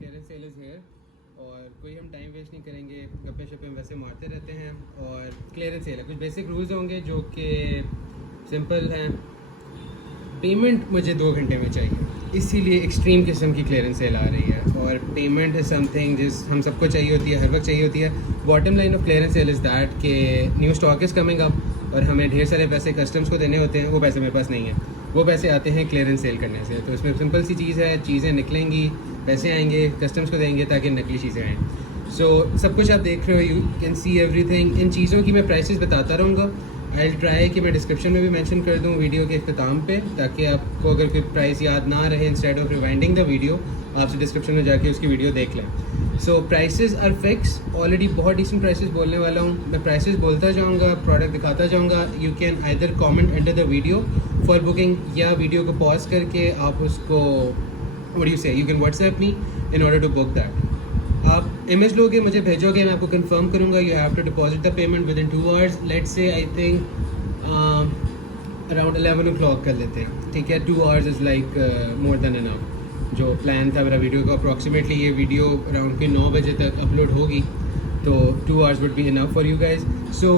Clearance sale is here और कोई हम टाइम वेस्ट नहीं करेंगे, गप्पे शप्पे वैसे मारते रहते हैं। और क्लियरेंस सेल है, कुछ बेसिक रूल्स होंगे जो कि सिंपल हैं। पेमेंट मुझे 2 घंटे में चाहिए, इसीलिए एक्सट्रीम किस्म की क्लियरेंस सेल आ रही है। और पेमेंट इज़ समथिंग जिस हम सबको चाहिए होती है, हर वक्त चाहिए होती है। Bottom line of clearance sale is that कि new stock is coming up और हमें ढेर सारे पैसे कस्टम्स को देने होते हैं। वो पैसे मेरे पास नहीं है, वो पैसे आते हैं क्लियरेंस सेल करने से। तो इसमें सिंपल सी चीज़ है, चीज़ें निकलेंगी, पैसे आएंगे, कस्टम्स को देंगे ताकि नकली चीज़ें आएँ। सब कुछ आप देख रहे हो, यू कैन सी एवरीथिंग। इन चीज़ों की मैं प्राइसेस बताता रहूँगा। आई ट्राई कि मैं डिस्क्रिप्शन में भी मेंशन कर दूँ वीडियो के अख्ताम पे, ताकि आपको अगर कोई प्राइस याद ना रहे, instead of rewinding the video आपसे डिस्क्रिप्शन में जाके उसकी वीडियो देख लें। Prices are fix. ऑलरेडी बहुत डिसेंट प्राइसेस बोलने वाला हूँ मैं। प्राइसेस बोलता जाऊँगा, प्रोडक्ट दिखाता जाऊँगा। You can either comment under the video for booking, या वीडियो को पॉज करके आप उसको what you say, you can WhatsApp me in order to book that. आप इमेज लोगे, मुझे भेजोगे, मैं आपको कंफर्म करूँगा। You have to deposit the payment within 2 hours. Let's say I think around 11 o'clock कर लेते हैं, ठीक है। 2 hours is like more than enough. जो प्लान था मेरा वीडियो का, अप्रॉक्सीमेटली ये वीडियो अराउंड के 9 बजे तक अपलोड होगी, तो 2 hours would be enough for you guys. So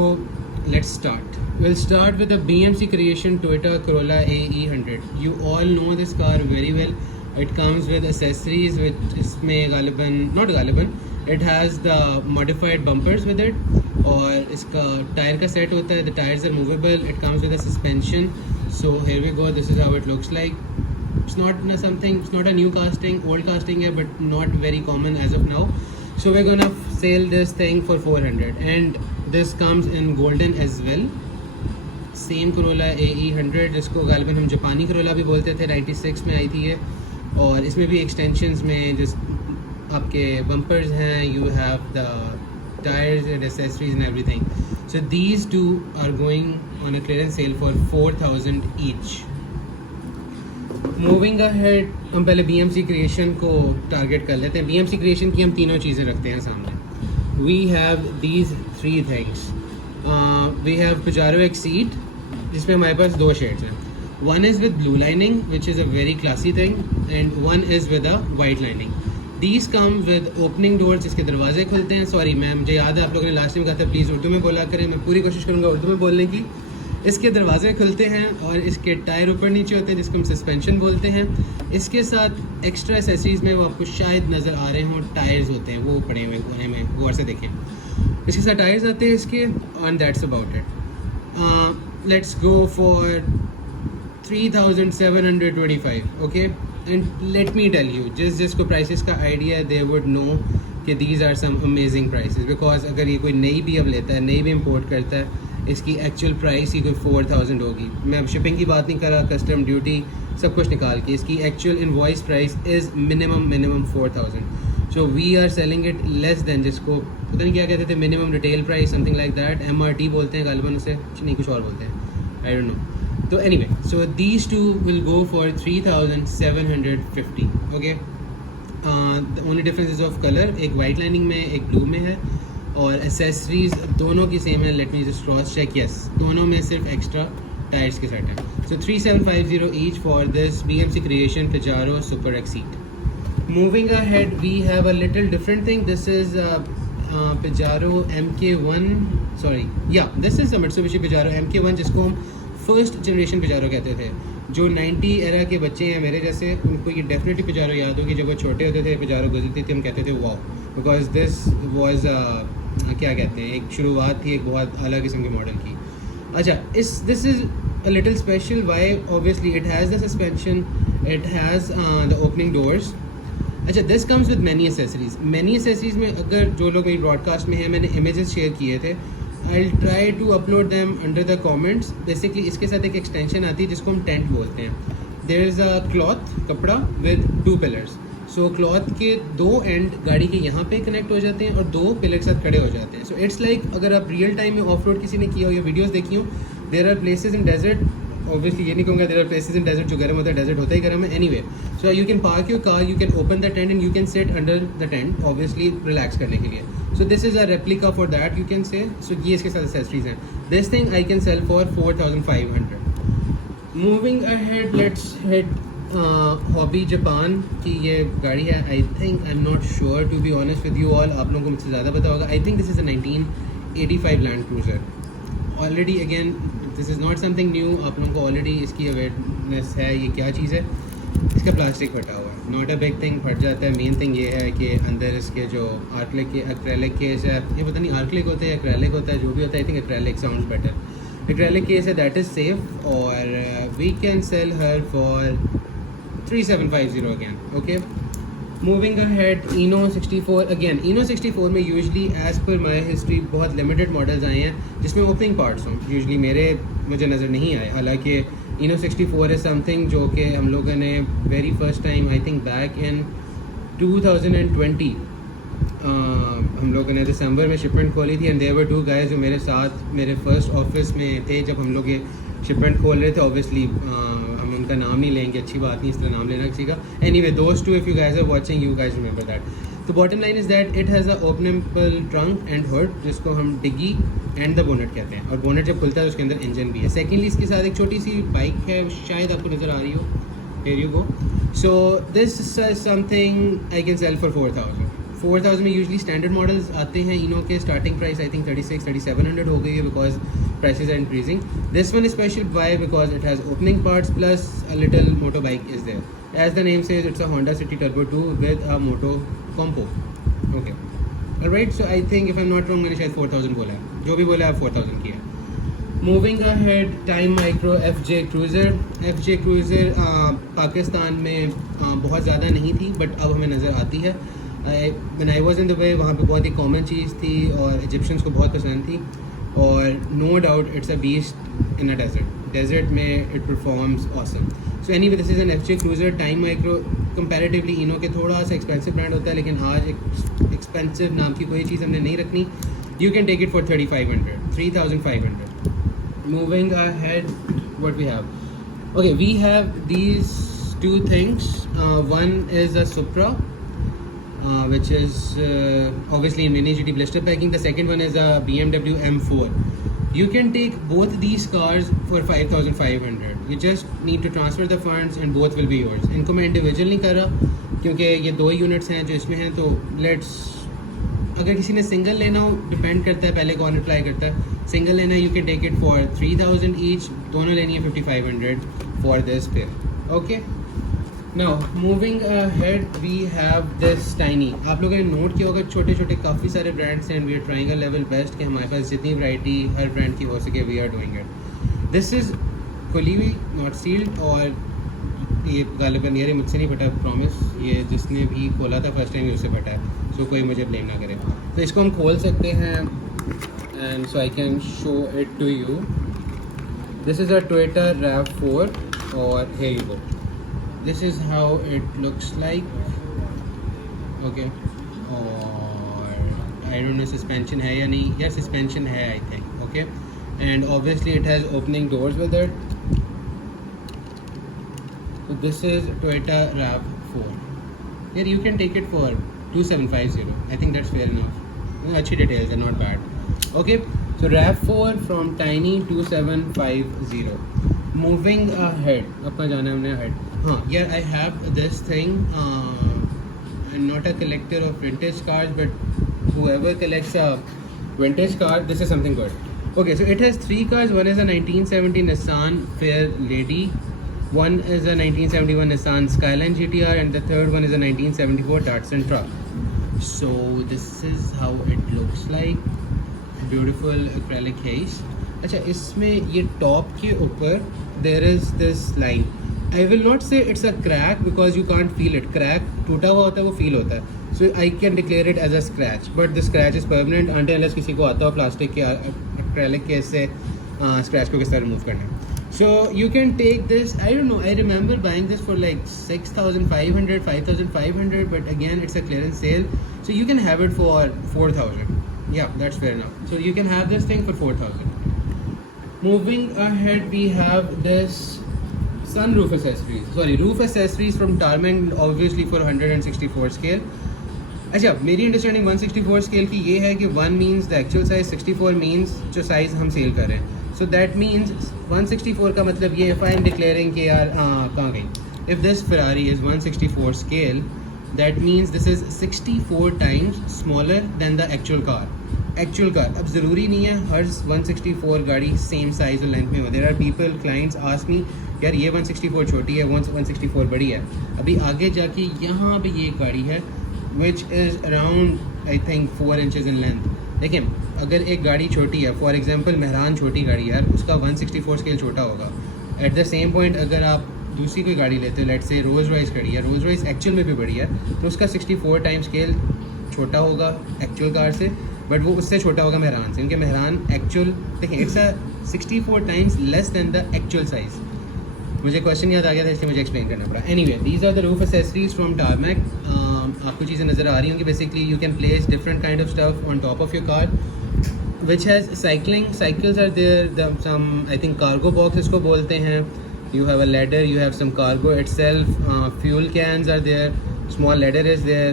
let's start. We'll start with the BMC Creation Toyota Corolla AE 100. You all know this car very well. It comes with accessories which इसमें गालिबन not गालिबन, it has the modified bumpers with it, और इसका टायर का सेट होता है। The tires are movable. It comes with a suspension. So here we go. This is how it looks like. It's not a new casting, old casting है, but not very common as of now. So we're gonna sell this thing for 400, and this comes in golden as well. Same Corolla AE 100, जिसको गालिबन हम जापानी Corolla भी बोलते थे, 96 में आई थी ये। और इसमें भी एक्सटेंशंस में जिस आपके बम्पर्स हैं, you have the tyres and accessories and everything. So these two are going on a clearance sale for 4000 each. Moving ahead, हम पहले BMC क्रिएशन को टारगेट कर लेते हैं। BMC क्रिएशन की हम तीनों चीज़ें रखते हैं सामने। We have these 3 things. We have Pajero Exceed, जिसमें हमारे पास 2 शेड्स हैं। One is with blue lining which is a very classy thing, and one is with a white lining. These come with opening doors, जिसके दरवाजे खुलते हैं। Sorry ma'am, मुझे याद है आप लोगों ने लास्ट टाइम कहा था प्लीज़ उर्दू में बोला करें, मैं पूरी कोशिश करूँगा उर्दू में बोलने की। इसके दरवाजे खुलते हैं और इसके टायर ऊपर नीचे होते हैं, जिसको हम सस्पेंशन बोलते हैं। इसके साथ एक्स्ट्रा एसेसरीज़ में वो आपको शायद नज़र आ रहे हों, टायर्स होते हैं वो पड़े हुए कोने में, गौर से देखें। इसके साथ टायर्स आते हैं इसके, and that's about it. Let's go for 3725, okay. And let me tell you, जिसको प्राइसेस का आइडिया है, दे वुड नो कि these are some amazing prices. Because अगर ये कोई नई भी अब लेता है, नई भी इम्पोर्ट करता है, इसकी एक्चुअल प्राइस ही कोई 4000 होगी। मैं अब शिपिंग की बात नहीं कर रहा, कस्टम ड्यूटी सब कुछ निकाल के इसकी actual invoice price is minimum 4000। So we are selling it less than, जिसको पता नहीं क्या कहते थे, minimum retail price, something like that. MRT बोलते हैं गालिबन उसे, नहीं कुछ और बोलते हैं, आई डोंट नो। तो एनीवे, सो these two will go for 3750, okay. The only difference is of colour, एक वाइट लाइनिंग में एक ब्लू में है, और एसेसरीज दोनों की सेम है। Let me just cross check, yes, दोनों में सिर्फ एक्स्ट्रा टायर्स के सेट है। So 3750 each for this BMC Creation Pajero Super Exceed. Moving ahead, we have a little different thing. This is Pajero MK1. Sorry, yeah, this is a Mitsubishi Pajero MK1, जिसको हम first generation Pajero कहते थे। जो 90 एरा के बच्चे हैं मेरे जैसे, उनको ये डेफिनेटली Pajero याद होगी। जब वो छोटे होते थे, Pajero गुजरती थी, हम कहते थे वाओ, बिकॉज दिस वॉज क्या कहते हैं, एक शुरुआत थी एक बहुत अलग किस्म के मॉडल की। अच्छा, this is a little special. Why? Obviously it has the suspension, it has the opening doors. अच्छा, this comes with many accessories में अगर जो लोग मेरी ब्रॉडकास्ट में हैं, मैंने इमेजेस शेयर किए थे, I try to upload them under the comments. Basically इसके साथ एक एक्सटेंशन आती है जिसको हम टेंट बोलते हैं। देयर इज़ अ क्लॉथ, कपड़ा विद 2 पिलर्स। सो क्लॉथ के 2 एंड गाड़ी के यहाँ पे कनेक्ट हो जाते हैं और 2 पिलर के साथ खड़े हो जाते हैं। सो इट्स लाइक अगर आप रियल टाइम में ऑफ रोड किसी ने किया हो या वीडियोज़ देखी हो, there are places in desert, obviously ये नहीं कहूँगा there are places in desert जो गर्म होता है, डेजर्ट होता ही गर्म है। Anyway, so you can park your car, you can open the tent and you can sit under the tent, obviously relax करने के लिए। So this is a replica for that, you can say. So ये इसके साथ accessories हैं। This thing I can sell for 4500। Moving ahead, let's head Hobby Japan की ये गाड़ी है. I think I am not sure to be honest with you all, आप लोगों को मुझसे ज़्यादा पता होगा. I think this is a 1985 land cruiser. Already again this is not something new, आप लोगों को ऑलरेडी इसकी अवेयरनेस है. ये क्या चीज़ है, इसका प्लास्टिक फटा हुआ है. नॉट अ बिग थिंग, फट जाता है. मेन थिंग ये है कि अंदर इसके जो एक्रेलिक केस है, ये पता नहीं आर्कलिक होता है एक्रेलिक होता है, जो भी होता है. I think acrylic sounds better. Acrylic case है, दैट इज़ सेफ. और we can sell her for 3750 again. Okay, moving ahead. Eno 64 again. Eno 64 में usually as per my history बहुत लिमिटेड मॉडल्स आए हैं जिसमें ओपनिंग पार्ट्स हों. यूजली मुझे नज़र नहीं आए. हालांकि Eno 64 इज़ समथिंग जो कि हम लोगों ने very first time I think back in 2020 हम लोगों ने दिसंबर में शिपमेंट खोली थी. And there were two guys जो मेरे साथ मेरे फर्स्ट ऑफिस में थे जब हम लोग ये शिपमेंट खोल रहे थे. ऑब्वियसली हम उनका नाम नहीं लेंगे, अच्छी बात नहीं इस तरह नाम लेना किसी का. एनीवे दोस्त टू, if you guys are watching, you guys remember that. तो bottom line is that it has a openable trunk and hood, जिसको हम डिग्गी एंड द बोनेट कहते हैं. और बोनेट जब खुलता है तो उसके अंदर इंजन भी है. सेकेंडली इसके साथ एक छोटी सी बाइक है, शायद आपको नज़र आ रही हो. Here you go. So this is something I can sell for 4000 में. यूजली स्टैंडर्ड मॉडल्स आते हैं इनो के. स्टार्टिंग प्राइस आई थिंक 36-3700 हो गई है because prices are increasing. This one is special why? Because it has opening parts plus a little motorbike is there. As the name says, it's a Honda City Turbo 2 with a moto compo. Okay. Alright, so I think if I'm not wrong मैंने शायद 4000 बोला है. जो भी बोला है 4000 की है. Moving ahead, Time Micro FJ Cruiser. FJ Cruiser Pakistan में बहुत ज़्यादा नहीं थी बट अब हमें नज़र आती है. When I was in Dubai वहाँ पे बहुत ही कॉमन चीज़ थी और इजिप्शियंस को बहुत पसंद थी. और no doubt it's a beast in a desert में it performs awesome. So anyway this is an FJ Cruiser. Time micro comparatively इनो के थोड़ा सा एक्सपेंसिव ब्रांड होता है, लेकिन आज एक्सपेंसिव नाम की कोई चीज़ हमने नहीं रखनी. You can take it for 3500. Moving ahead, what we have. Okay, we have these two things. One is a Supra, which is obviously in mini GT blister packing. The second one is a BMW M4. You can take both these cars for 5500. You just need to transfer the funds and both will be yours. इनको मैं इंडिविजुअल नहीं कर रहा क्योंकि ये 2 यूनिट्स हैं जो इसमें हैं. तो लेट्स, अगर किसी ने सिंगल लेना हो, डिपेंड करता है पहले कौन अप्लाई करता है. सिंगल लेना है, you can take it for 3000 each. दोनों लेनी है 5500 for this pair. Okay, now moving ahead we have this tiny. आप लोगों ने नोट किया होगा छोटे छोटे काफ़ी सारे ब्रांड्स हैं. We are trying a level best कि हमारे पास जितनी वैरायटी हर ब्रांड की हो सके we are doing it. This is खुली हुई, नॉट सील्ड. और ये गालिबन यार मुझसे नहीं फटा, प्रॉमिस. ये जिसने भी खोला था फर्स्ट टाइम उससे फटा है, सो कोई मुझे ब्लेम ना करे. तो इसको हम खोल सकते हैं and so I can show it to you. This is a Toyota RAV4 और here you go. This is how it looks like. Okay, और I don't know suspension है या नहीं. Yeah, suspension है I think. Okay, and obviously it has opening doors with it. So this is Toyota RAV4. Yeah, you can take it for 2750. I think that's fair enough. अच्छी details are not bad. Okay, so RAV4 from Tiny 2750. Moving ahead, अब कहाँ जाना है हमने ahead. हाँ, yeah, I have this thing. I'm not a collector of vintage cars, but whoever collects a vintage car, this is something good. Okay, so it has 3 cars. One is a 1970 Nissan Fair Lady. One is a 1971 Nissan Skyline GTR, and the third one is a 1974 Datsun truck. So this is how it looks like. Beautiful acrylic case. अच्छा, इसमें ये टॉप के ऊपर there is this line. I will not say it's a crack because you can't feel it. Crack टूटा हुआ होता है, वो फील होता है. So I can declare it as a scratch. But the scratch is permanent until unless किसी को आता हो प्लास्टिक के acrylic केस से scratch को किस तरह रिमूव करना है. So you can take this. I don't know. I remember buying this for like 6500, 5500. But again, it's a clearance sale. So you can have it for 4000. Yeah, that's fair enough. So you can have this thing for 4000. Moving ahead, we have this sunroof accessories. Sorry, roof accessories from Tarman, obviously for 164 scale. अच्छा, मेरी अंडरस्टैंडिंग 164 स्केल की ये है कि 1 means the actual size, 64 मीन्स जो साइज़ हम सेल कर रहे हैं. सो दैट मीन्स 164 का मतलब ये, इफ़ आई एम डिक्लेयरिंग कि यार कहाँ गई, if this Ferrari is 164 scale, that means this is 64 times smaller than the actual car. अब ज़रूरी नहीं है हर 164 गाड़ी सेम साइज़ और लेंथ में हो. There are people, clients ask me, यार ये 164 छोटी है, 164 बड़ी है. अभी आगे जाके यहाँ पे ये एक गाड़ी है which is around I think 4 inches in length. देखिए अगर एक गाड़ी छोटी है, फॉर एग्जांपल मेहरान छोटी गाड़ी है, उसका 164 स्केल छोटा होगा. एट द सेम पॉइंट अगर आप दूसरी कोई गाड़ी लेते हो, लेट्स से रोल्स रॉयस गाड़ी है, रोल्स रॉयस एक्चुअल में भी बड़ी है, तो उसका 64 टाइम स्केल छोटा होगा एक्चुअल कार से, बट वो उससे छोटा होगा मेहरान से, क्योंकि मेहरान एक्चुअल, देखिए it's a 64 times less than the actual size. मुझे क्वेश्चन याद आ गया था इसलिए मुझे एक्सप्लेन करना पड़ा. Anyway, these are the roof accessories from Tarmac. आपको चीज़ें नज़र आ रही होंगी. Basically you can place different kind of stuff on top of your car which has cycles are there, some I think cargo box इसको बोलते हैं. You have a ladder, you have some cargo itself, fuel cans are there, small ladder is there.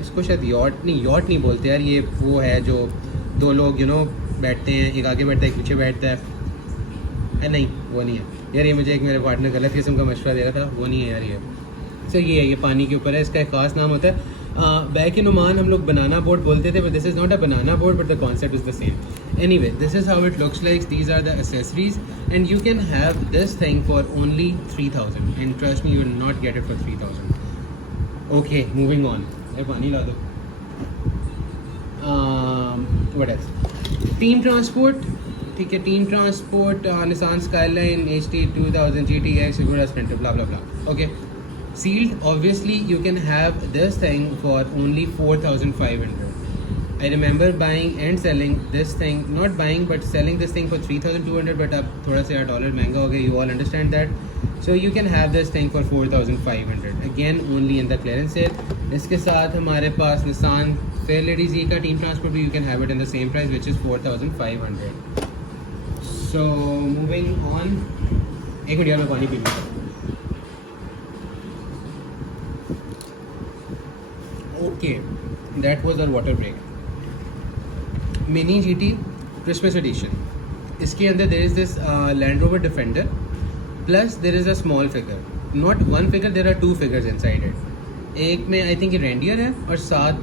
इसको शायद यॉट नहीं बोलते यार, ये वो है जो दो लोग बैठते हैं, एक आगे बैठता है एक पीछे बैठता है. नहीं वो नहीं है यार, ये मुझे एक मेरे पार्टनर गलत किस्म का मशवरा दे रहा था, वो नहीं है यार ये. सर ये है, ये पानी के ऊपर है, इसका एक ख़ास नाम होता है. बैक इन ओमान हम लोग बनाना बोर्ड बोलते थे, but this is not a banana board, but the concept is the same. Anyway, this is how it looks like. These are the accessories, and you can have this thing for only 3,000. And trust me, you will not get it for 3,000. Okay, moving on. पानी ला दो. What else? Team Transport. ठीक है, Team Transport, Nissan Skyline, HT 2000 GTX, Segura Sprinter, blah blah blah. Okay. Sealed. Obviously, you can have this thing for only 4,500. I remember buying and selling this thing, not buying but selling this thing for 3,200, but अब थोड़ा सा $1 महंगा हो गया. You all understand that. So you can have this thing for 4,500. Again, only in the clearance sale. इसके साथ हमारे पास Nissan Fairlady Z का Team Transport भी, you can have it in the same price, which is 4,500. So moving on. एक मिनट यार मैं पानी पी लूँ. Okay, that was our water break. Mini GT Christmas edition. इसके अंदर there is this Land Rover Defender plus there is a small figure, not one figure, there are 2 figures inside it. एक में I think ये reindeer है और साथ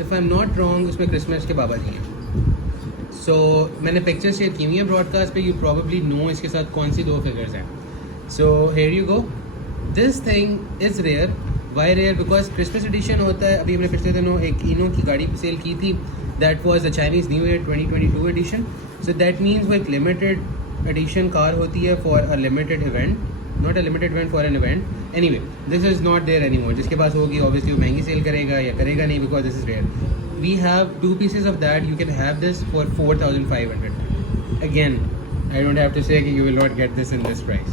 if I am not wrong उसमें Christmas के बाबा जी हैं. सो मैंने पिक्चर शेयर की हुई है ब्रॉडकास्ट पे, यू प्रॉबेबली नो इसके साथ कौन सी 2 फिगर्स हैं. So here you go. This thing is rare. Why rare? Because Christmas edition होता है. अभी हमने पिछले दिनों एक इनो की गाड़ी सेल की थी, that was a Chinese New Year 2022 edition. So that means वो एक limited edition car होती है for a limited event, not a limited event for an event. Anyway, this is not there anymore. जिसके पास होगी obviously वो महंगी सेल करेगा या करेगा नहीं, because this is rare. We have 2 pieces of that. You can have this for 4,500. Again, I don't have to say कि you will not get this in this price.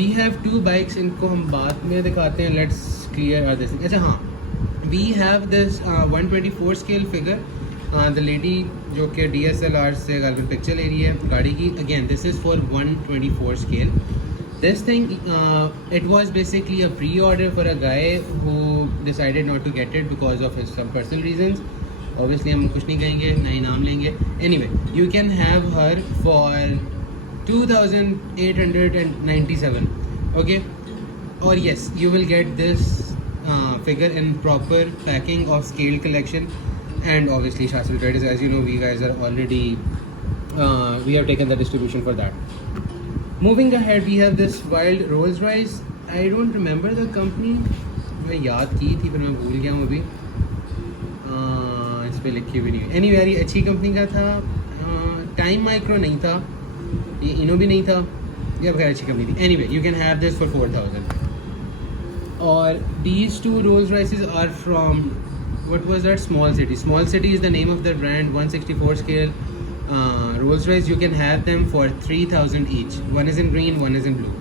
We have 2 bikes. इनको हम बाद में दिखाते हैं. Let's clear our this. अच्छा हाँ, we have this 124 scale figure. The lady जो कि DSLR से गालिबन पिक्चर ले रही है गाड़ी की. Again, this is for 124 scale. This thing, it was basically a pre-order for a guy who decided not to get it because of his some personal reasons. Obviously हम कुछ नहीं कहेंगे, ना ही नाम लेंगे. Anyway, you can have her for 2,897. Okay, or yes, you will get this figure in proper packing of scaled collection. And obviously Shaswal Traders, as you know, we guys are already we have taken the distribution for that. Moving ahead, we have this wild Rolls Royce. I don't remember the company. मैं याद की थी पर मैं भूल गया हूँ अभी. इस पर लिखी भी नहीं. Anyway, यार ये अच्छी कंपनी का था. टाइम माइक्रो नहीं था, ये इनो भी नहीं था, ये बगैर अच्छी कंपनी थी. Anyway, you can have this for 4,000. और these 2 Rolls Royces are from, what was that? Small City. Small City is the name of the brand. 164 scale Rolls Royce. You can have them for 3,000 each. One is in green, one is in blue,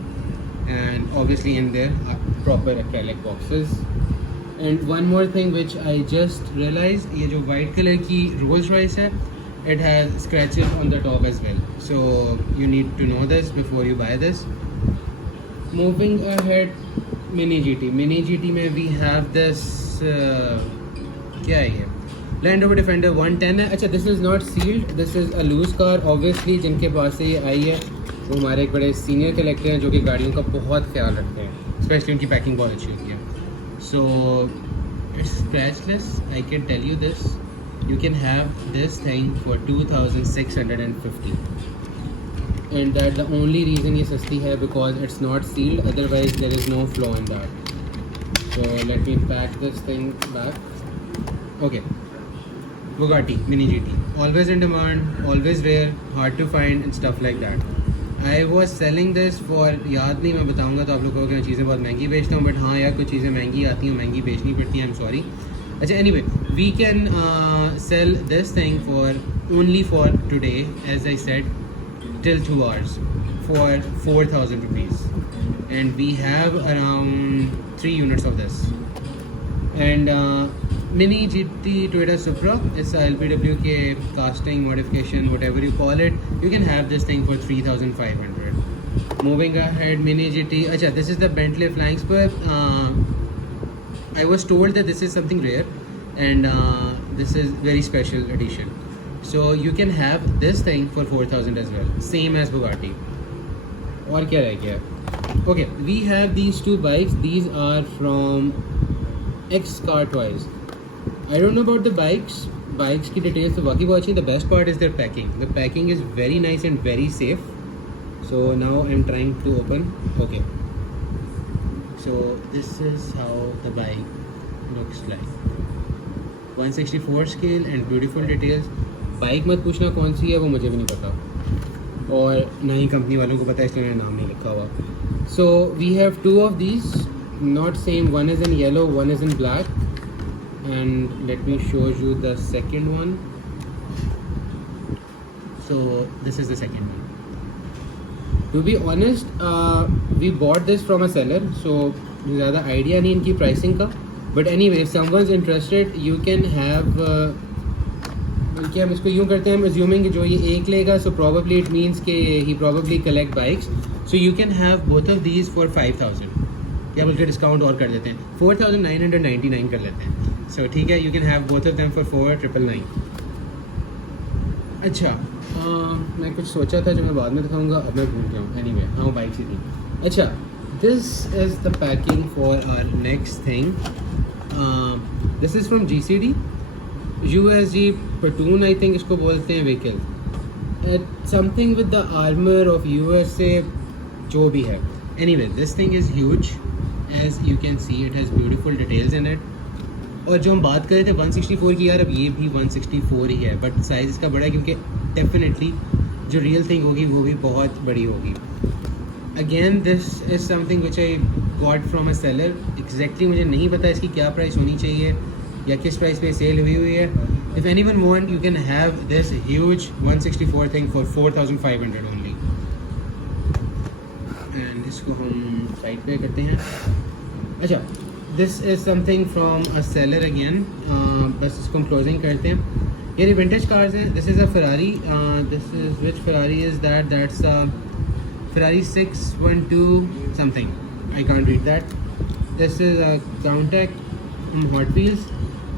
and obviously in their proper acrylic boxes. And one more thing which I just realized, ये जो white color की Rolls Royce है, it has scratches on the top as well. So you need to know this before you buy this. Moving ahead, Mini GT. Mini GT में we have this. क्या है ये? Land Rover defender 110 है. अच्छा, this is not sealed, this is a loose car. Obviously जिनके पास से ये आई है वो हमारे एक बड़े सीनियर कलेक्टर हैं जो कि गाड़ियों का बहुत ख्याल रखते हैं. स्पेशली उनकी पैकिंग बहुत अच्छी होती है. So it's scratchless. I can tell you this. You can have this thing for 2,650. And that the only reason ये सस्ती है because it's not sealed. Otherwise there is no flaw in that. So let me pack this thing back. Okay. Bugatti Mini GT. Always in demand, always rare, hard to find and stuff like that. I was selling this for, याद नहीं मैं बताऊंगा तो आप लोगों को मैं चीज़ें बहुत महंगी बेचता हूँ, बट हाँ यार कुछ चीज़ें महंगी आती हैं, महंगी बेचनी पड़ती हैं. I am sorry. अच्छा, anyway, we can sell this thing for only for today, as I said, till 2 hours for 4,000 rupees, and we have around 3 units of this. And Mini GT Toyota Supra, it's a LPWK casting modification, whatever you call it. You can have this thing for 3,500. Moving ahead, Mini GT. Acha, this is the Bentley Flying Spur. I was told that this is something rare, and this is very special edition. So you can have this thing for 4,000 as well, same as Bugatti. और क्या रह गया? Okay, we have these two bikes. These are from X Car Toys. I don't know about the bikes. Bikes की details तो बाकी बहुत अच्छी. The best part is their packing. The packing is very nice and very safe. So now I'm trying to open. Okay. So this is how the bike looks like. 164 scale and beautiful details. Bike मत पूछना कौन सी है, वो मुझे भी नहीं पता और ना ही कंपनी वालों को पता है, इसलिए मैंने नाम नहीं लिखा हुआ. So we have two of these, not same. One is in yellow, one is in black. And let me show you the second one. So this is the second one. To be honest, we bought this from a seller, so ज़्यादा idea नहीं इनकी pricing का. But anyway, if someone's interested, you can have. बल्कि हम इसको यूँ करते हैं, हम assuming कि जो ये एक लेगा, so probably it means कि he probably collect bikes. So you can have both of these for 5,000. या बल्कि डिस्काउंट और कर देते हैं, 4,999 कर लेते हैं. सो ठीक है, you can have both of them for 4,999. अच्छा, मैं कुछ सोचा था जो मैं बाद में दिखाऊंगा, अब मैं भूल गया हूँ. एनीवे, हाँ बाइक ही थी. अच्छा, this is the packing for our next thing. This is from GCD, USG Platoon I think इसको बोलते हैं vehicle. Something with the armour of USA, जो भी है. Anyway, this thing is huge. As you can see, it has beautiful details in it. और जो हम बात कर रहे थे 164 की, यार अब ये भी 164 ही है, बट साइज़ इसका बड़ा है क्योंकि डेफिनेटली जो रियल थिंग होगी वो भी बहुत बड़ी होगी. Again this is something which I got from a seller. Exactly मुझे नहीं पता इसकी क्या प्राइस होनी चाहिए या किस प्राइस पे सेल हुई है. If any one want, you can have this huge 164 thing for 4,500 only. And इसको हम साइड पे करते हैं. अच्छा, this is something from a seller again. बस इसको हम क्लोजिंग करते हैं. ये विंटेज कार्स हैं. This is a Ferrari. This is which Ferrari is that? That's Ferrari 612 something. I can't read that. This is a Countach hot wheels.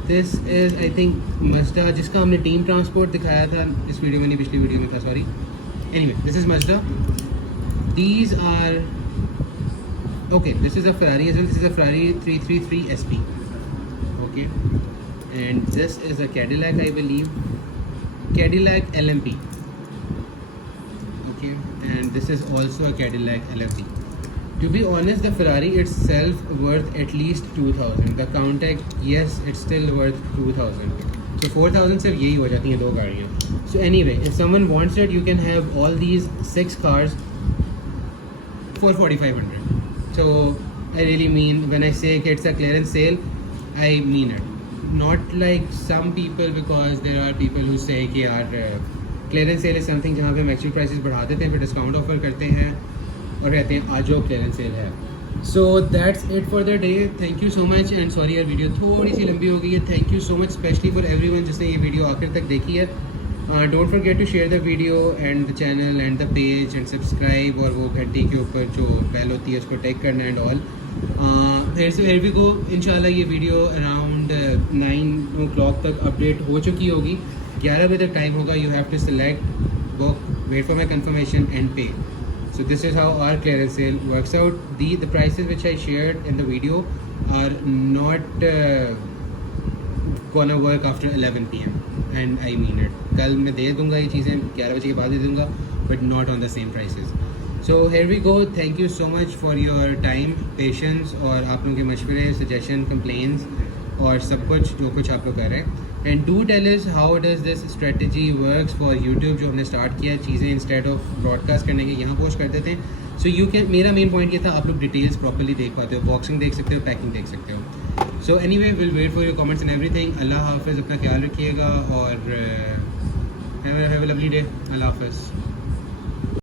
This is I think Mazda, जिसका हमने team transport दिखाया था इस वीडियो में, नहीं पिछली वीडियो में था, sorry. Anyway, this is Mazda. These are okay. This is a Ferrari as well. This is a Ferrari 333 SP. Okay, and this is a Cadillac, I believe. Cadillac LMP. Okay, and this is also a Cadillac LMP. To be honest, the Ferrari itself worth at least 2,000. The Countach, yes, it's still worth 2,000. So 4,000 सिर्फ यही हो जाती हैं दो गाड़ियाँ. So anyway, if someone wants it, you can have all these 6 cars for 4,500. So I really mean, when I say it's a clearance sale, I mean it. Not like some people, because there are people who say कि यार clearance sale is something जहाँ पे हम actual prices बढ़ा देते हैं, फिर discount offer करते हैं और कहते हैं आज जो clearance sale है. So that's it for the day. Thank you so much and sorry यार वीडियो थोड़ी सी लंबी हो गई है. Thank you so much especially for everyone जिसने ये वीडियो आखिर तक देखी है. Don't forget to share the video and the channel and the page and subscribe, और वो घंटी के ऊपर जो बेल होती है उसको टैग करना and all. Here we go. इंशाल्लाह ये वीडियो अराउंड 9 o'clock तक अपडेट हो चुकी होगी. 11 बजे तक टाइम होगा. You have to select, book, wait for my confirmation and pay. So this is how our clearance sale works out. The prices which I shared in the video are not gonna work after 11 PM, and I mean it. कल मैं दे दूँगा ये चीज़ें 11 बजे के बाद दे दूँगा, but not on the same prices. So here we go. Thank you so much for your time, patience और आप लोगों के मशवरे, suggestion, complaints और सब कुछ जो कुछ आप लोग कर रहे हैं. And do tell us how does this strategy works for YouTube जो हमने स्टार्ट किया चीज़ें instead of broadcast करने के यहाँ पोस्ट कर देते हैं. So you can, मेरा मेन पॉइंट ये था आप लोग डिटेल्स प्रॉपरली देख पाते हो, बॉक्सिंग देख सकते हो, पैकिंग देख सकते हो. So anyway, we'll wait for your comments and everything. अल्लाह हाफ़िज़, अपना ख्याल रखिएगा और have a lovely day. अल्लाह हाफ़िज़.